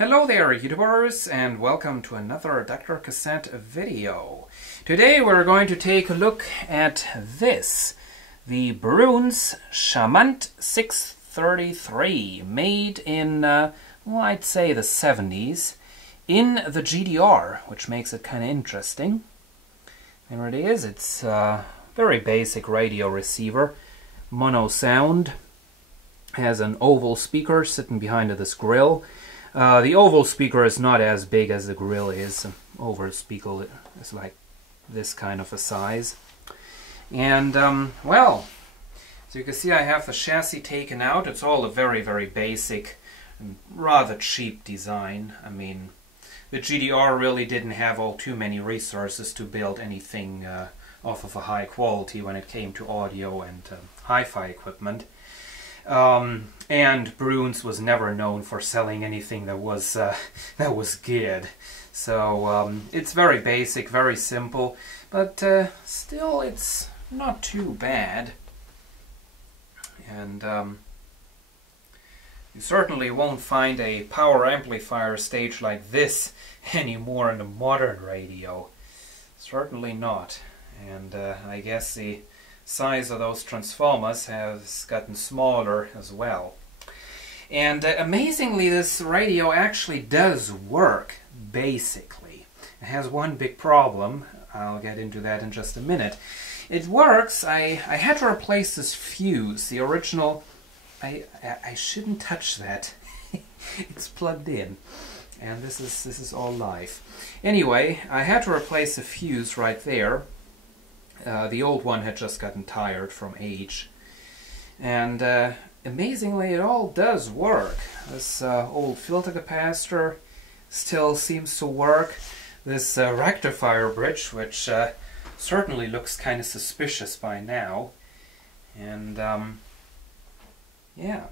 Hello there, YouTubers, and welcome to another DrCassette video. Today we're going to take a look at this, the Bruns Charmant 633, made in, well, I'd say the 70s, in the GDR, which makes it kind of interesting. There it is. It's a very basic radio receiver, mono sound, has an oval speaker sitting behind this grill. The oval speaker is not as big as the grill is. An oval speaker is like this kind of a size. And, well, so you can see I have the chassis taken out. It's all a very, very basic and rather cheap design. I mean, the GDR really didn't have all too many resources to build anything off of a high quality when it came to audio and hi-fi equipment. And Bruns was never known for selling anything that was good. So it's very basic, very simple, but still it's not too bad. And you certainly won't find a power amplifier stage like this anymore in a modern radio. Certainly not. And I guess the size of those transformers has gotten smaller as well. And amazingly, this radio actually does work, basically. It has one big problem. I'll get into that in just a minute. It works. I had to replace this fuse. The original, I shouldn't touch that. It's plugged in. And this is all live. Anyway, I had to replace the fuse right there. The old one had just gotten tired from age. And amazingly, it all does work. This old filter capacitor still seems to work. This rectifier bridge, which certainly looks kind of suspicious by now. And yeah.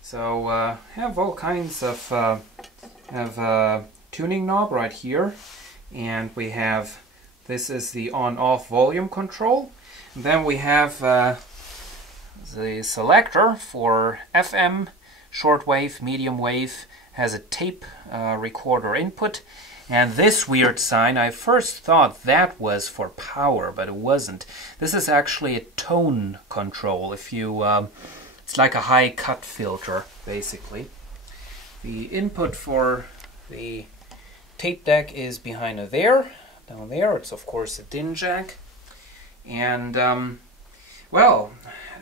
So have all kinds of have a tuning knob right here, and we have, this is the on-off volume control. And then we have the selector for FM, shortwave, medium wave, has a tape recorder input. And this weird sign, I first thought that was for power, but it wasn't. This is actually a tone control. If you, it's like a high cut filter, basically. The input for the tape deck is behind there. Down there, it's of course a DIN jack. And, well,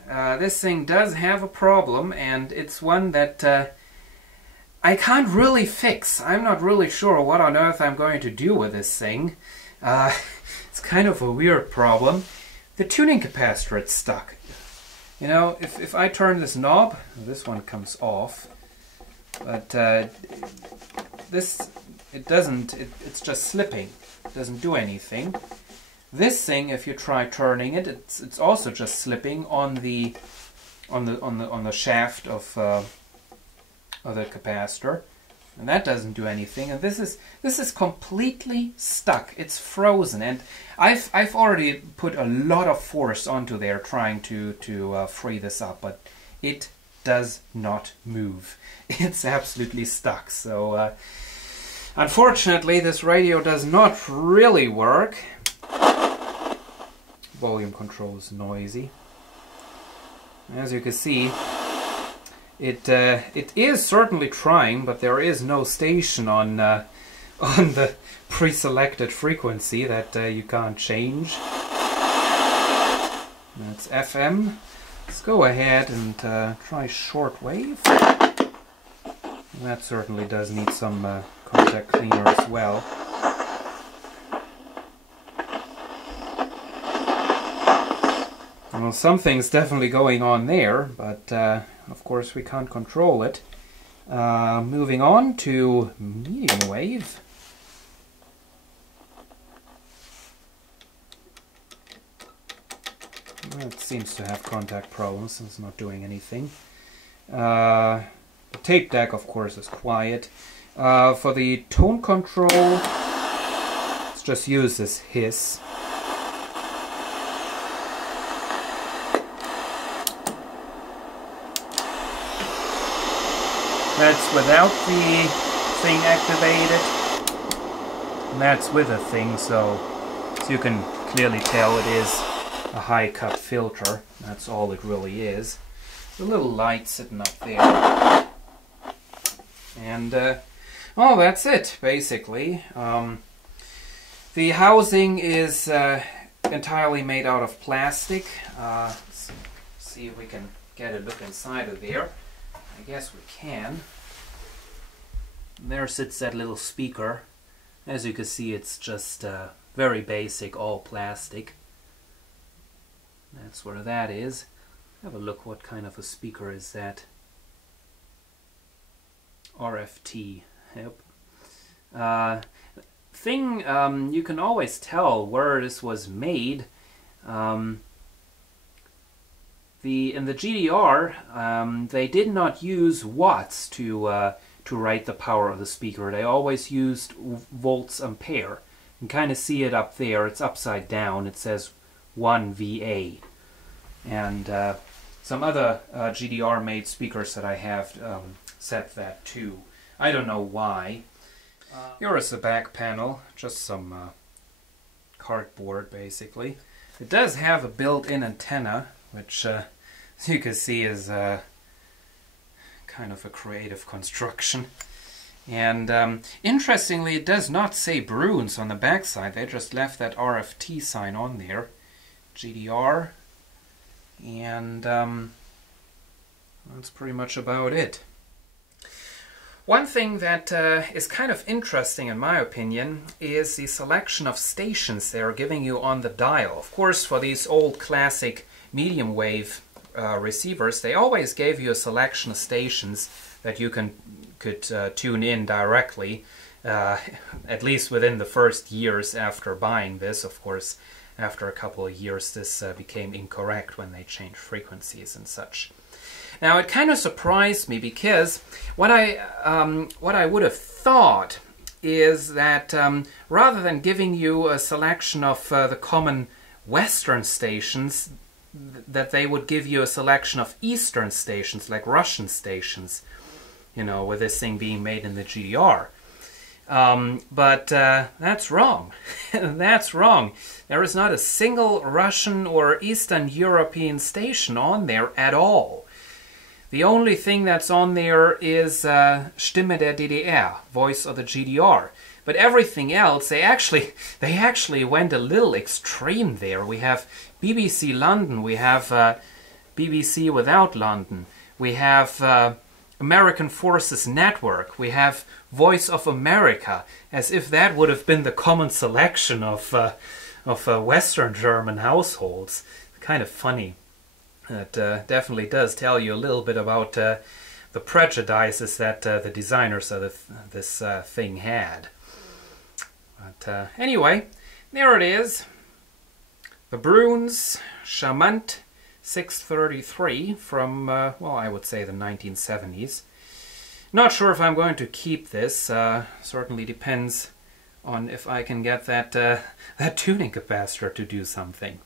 this thing does have a problem, and it's one that I can't really fix. I'm not really sure what on earth I'm going to do with this thing. It's kind of a weird problem. The tuning capacitor, it's stuck. You know, if I turn this knob, this one comes off, but this, it doesn't, it's just slipping. It doesn't do anything. This thing, if you try turning it, it's also just slipping on the shaft of the capacitor, and that doesn't do anything. And this is completely stuck. It's frozen, and I've already put a lot of force onto there trying to free this up, but it does not move. It's absolutely stuck. So unfortunately, this radio does not really work. Volume control is noisy. As you can see, it is certainly trying, but there is no station on the pre-selected frequency that you can't change. That's FM. Let's go ahead and try shortwave. That certainly does need some contact cleaner as well. Well, something's definitely going on there, but of course we can't control it. Moving on to medium wave. Well, it seems to have contact problems. It's not doing anything. The tape deck, of course, is quiet. For the tone control, let's just use this hiss. That's without the thing activated. And that's with a thing, so you can clearly tell it is a high cut filter. That's all it really is. The little light sitting up there. And well, that's it basically. The housing is entirely made out of plastic. Let's see if we can get a look inside of there. I guess we can. And there sits that little speaker. As you can see, it's just very basic, all plastic. That's where that is. Have a look, what kind of a speaker is that? RFT. Yep. You can always tell where this was made. In the GDR, they did not use watts to write the power of the speaker. They always used volts ampere. You can kind of see it up there. It's upside down. It says 1 VA. And some other GDR made speakers that I have set that too. I don't know why. Here is the back panel, just some cardboard basically. It does have a built-in antenna, which as you can see is kind of a creative construction. And interestingly, it does not say Bruns on the back side. They just left that RFT sign on there. GDR. And that's pretty much about it. One thing that is kind of interesting in my opinion is the selection of stations they're giving you on the dial. Of course, for these old classic medium wave receivers, they always gave you a selection of stations that you could tune in directly, at least within the first years after buying this. Of course, after a couple of years this became incorrect when they changed frequencies and such. Now it kind of surprised me because what I would have thought is that rather than giving you a selection of the common Western stations, that they would give you a selection of Eastern stations, like Russian stations, you know, with this thing being made in the GDR. But that's wrong. That's wrong. There is not a single Russian or Eastern European station on there at all. The only thing that's on there is Stimme der DDR, Voice of the GDR. But everything else, they actually went a little extreme there. We have BBC London, we have BBC Without London, we have American Forces Network, we have Voice of America, as if that would have been the common selection of Western German households. Kind of funny. It definitely does tell you a little bit about the prejudices that the designers of this thing had. But anyway, there it is. The Bruns Charmant 633 from, well, I would say the 1970s. Not sure if I'm going to keep this. Certainly depends on if I can get that, that tuning capacitor to do something.